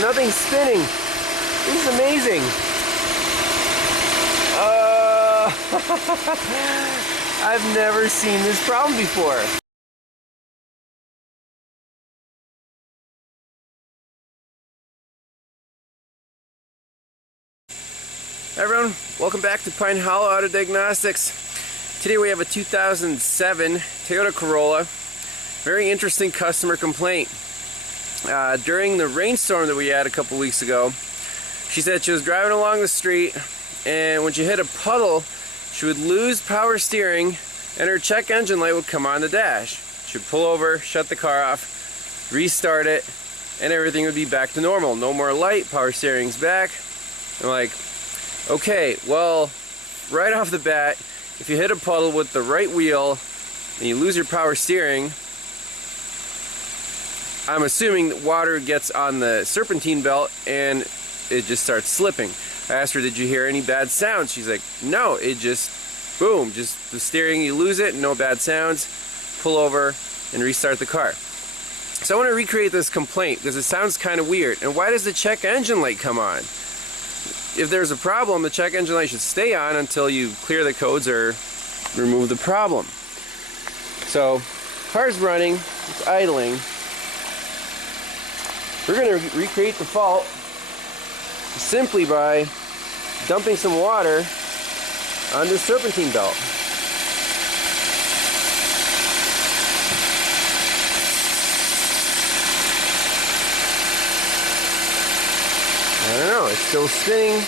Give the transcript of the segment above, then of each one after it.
Nothing's spinning. This is amazing. I've never seen this problem before. Hi everyone, welcome back to Pine Hollow Auto Diagnostics. Today we have a 2007 Toyota Corolla. Very interesting customer complaint. During the rainstorm that we had a couple weeks ago, she said she was driving along the street and when she hit a puddle, she would lose power steering and her check engine light would come on the dash. She would pull over, shut the car off, restart it, and everything would be back to normal. No more light, power steering's back. I'm like, okay, well, right off the bat, if you hit a puddle with the right wheel and you lose your power steering, I'm assuming that water gets on the serpentine belt and it just starts slipping. I asked her, did you hear any bad sounds? She's like, no, it just, boom, just the steering, you lose it, no bad sounds, pull over and restart the car. So I want to recreate this complaint because it sounds kind of weird. And why does the check engine light come on? If there's a problem, the check engine light should stay on until you clear the codes or remove the problem. So, car's running, it's idling. We're going to recreate the fault simply by dumping some water on the serpentine belt. I don't know, it's still spinning.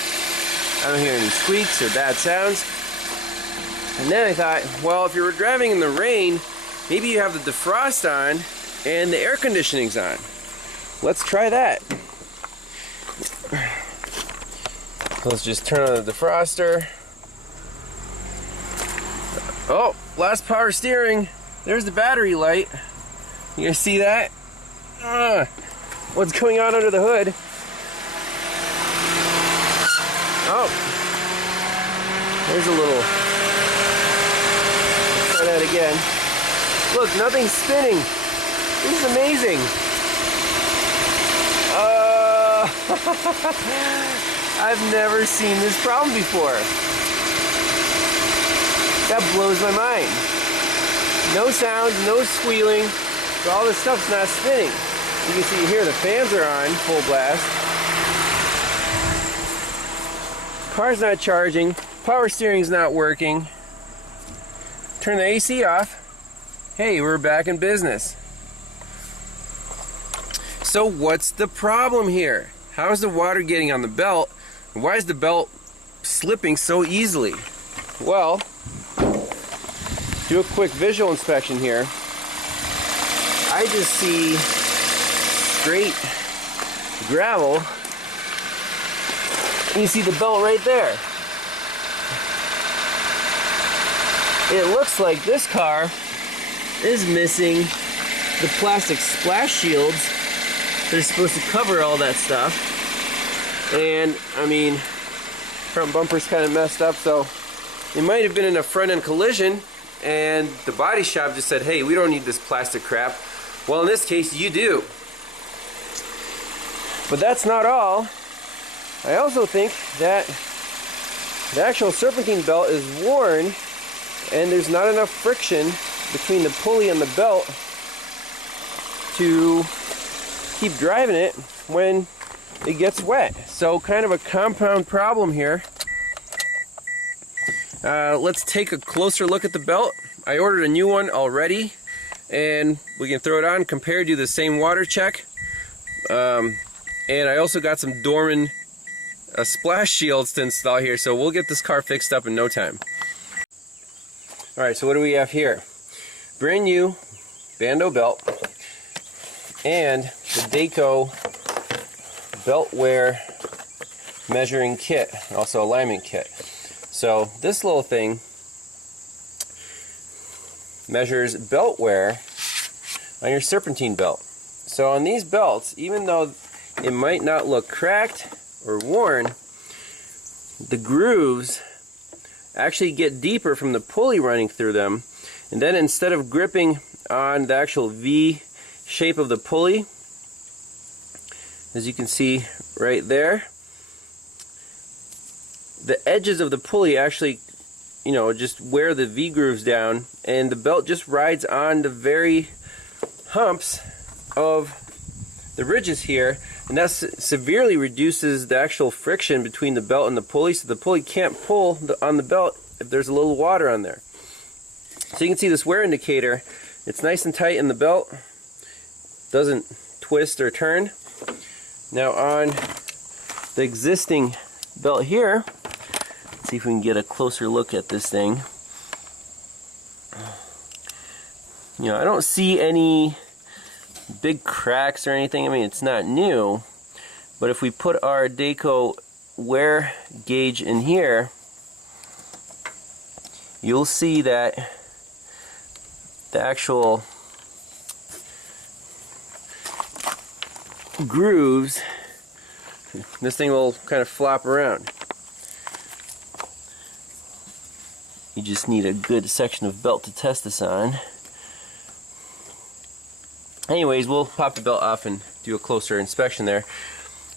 I don't hear any squeaks or bad sounds. And then I thought, well, if you were driving in the rain, maybe you have the defrost on and the air conditioning's on. Let's try that. Let's just turn on the defroster. Oh, lost power steering. There's the battery light. You guys see that? What's going on under the hood? Oh, there's a little. Let's try that again. Look, nothing's spinning. This is amazing. I've never seen this problem before. That blows my mind. No sounds, no squealing, so all this stuff's not spinning. You can see here the fans are on full blast. Car's not charging, power steering's not working. Turn the AC off. Hey, we're back in business. So what's the problem here? How is the water getting on the belt? Why is the belt slipping so easily? Well, do a quick visual inspection here. I just see straight gravel. You see the belt right there. It looks like this car is missing the plastic splash shields. They're supposed to cover all that stuff. And, I mean, front bumper's kind of messed up, so it might have been in a front-end collision, and the body shop just said, hey, we don't need this plastic crap. Well, in this case, you do. But that's not all. I also think that the actual serpentine belt is worn, and there's not enough friction between the pulley and the belt to keep driving it when it gets wet. So kind of a compound problem here. Let's take a closer look at the belt. I ordered a new one already and we can throw it on, compare, do the same water check. And I also got some Dorman splash shields to install here, so we'll get this car fixed up in no time. Alright, so what do we have here? Brand new Bando belt and the DAYCO belt wear measuring kit, also alignment kit. So this little thing measures belt wear on your serpentine belt. So on these belts, even though it might not look cracked or worn, the grooves actually get deeper from the pulley running through them, and then instead of gripping on the actual V shape of the pulley, as you can see right there, the edges of the pulley actually, you know, just wear the V-grooves down, and the belt just rides on the very humps of the ridges here, and that severely reduces the actual friction between the belt and the pulley, so the pulley can't pull on the belt if there's a little water on there. So you can see this wear indicator, it's nice and tight in the belt, doesn't twist or turn. Now on the existing belt here, let's see if we can get a closer look at this thing. You know, I don't see any big cracks or anything. I mean, it's not new, but if we put our DAYCO wear gauge in here, you'll see that the actual grooves, this thing will kind of flop around. You just need a good section of belt to test this on. Anyways, we'll pop the belt off and do a closer inspection there.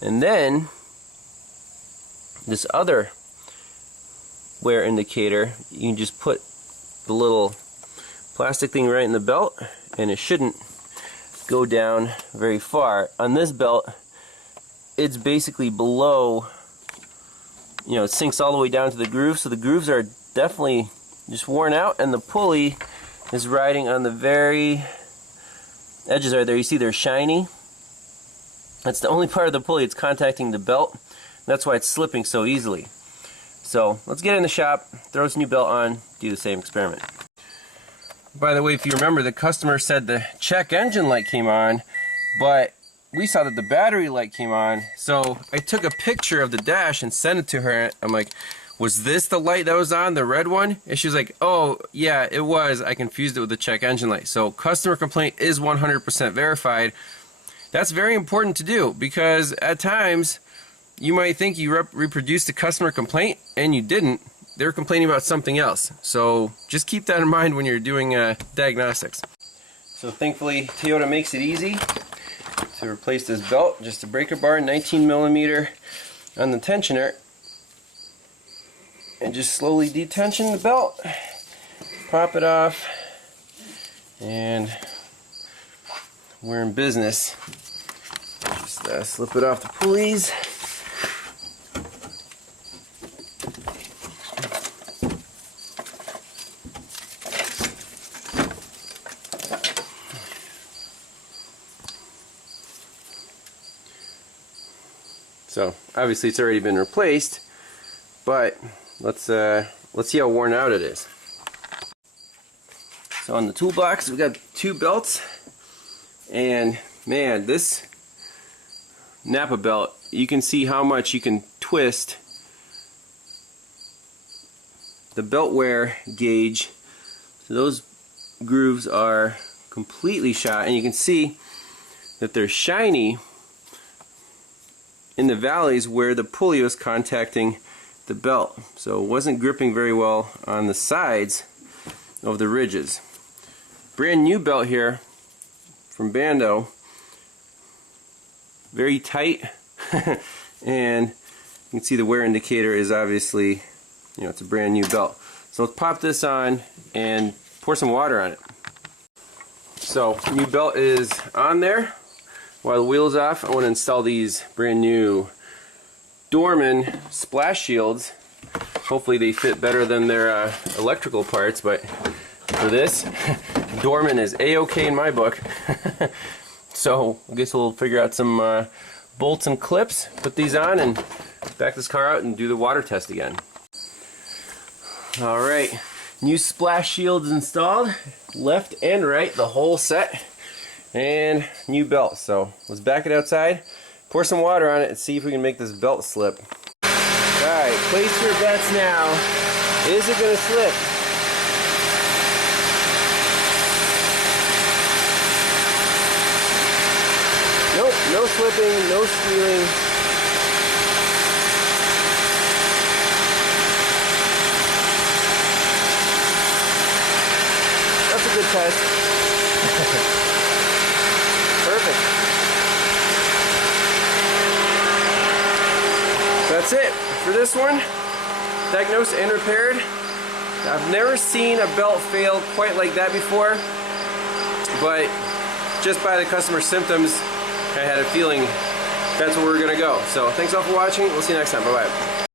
And then this other wear indicator, you can just put the little plastic thing right in the belt, and it shouldn't go down very far. On this belt, it's basically below, you know, it sinks all the way down to the groove, so the grooves are definitely just worn out, and the pulley is riding on the very edges right there. You see they're shiny. That's the only part of the pulley it's contacting the belt. That's why it's slipping so easily. So let's get in the shop, throw this new belt on, do the same experiment. By the way, if you remember, the customer said the check engine light came on, but we saw that the battery light came on. So I took a picture of the dash and sent it to her. I'm like, was this the light that was on, the red one? And she was like, oh yeah, it was. I confused it with the check engine light. So customer complaint is 100% verified. That's very important to do, because at times you might think you reproduced a customer complaint and you didn't. They're complaining about something else. So just keep that in mind when you're doing diagnostics. So thankfully Toyota makes it easy to replace this belt. Just a breaker bar, 19mm on the tensioner, and just slowly detension the belt, pop it off, and we're in business. Just slip it off the pulleys. So obviously it's already been replaced, but let's see how worn out it is. So on the toolbox we got two belts, and man, this Napa belt, you can see how much you can twist the belt wear gauge. So those grooves are completely shot, and you can see that they're shiny in the valleys where the pulley was contacting the belt. So it wasn't gripping very well on the sides of the ridges. Brand new belt here from Bando. Very tight and you can see the wear indicator is obviously, you know, it's a brand new belt. So let's pop this on and pour some water on it. So new belt is on there. While the wheel is off, I want to install these brand new Dorman splash shields. Hopefully they fit better than their electrical parts, but for this, Dorman is A-OK in my book. So I guess we'll figure out some bolts and clips, put these on, and back this car out and do the water test again. Alright, new splash shields installed, left and right, the whole set. And new belt. So let's back it outside, pour some water on it, and see if we can make this belt slip. Alright, place your bets now. Is it going to slip? Nope, no slipping, no squealing. That's a good test. Perfect. that's it for this one. Diagnosed and repaired. I've never seen a belt fail quite like that before, but just by the customer symptoms, I had a feeling that's where we're gonna go. So thanks all for watching. We'll see you next time. Bye-bye.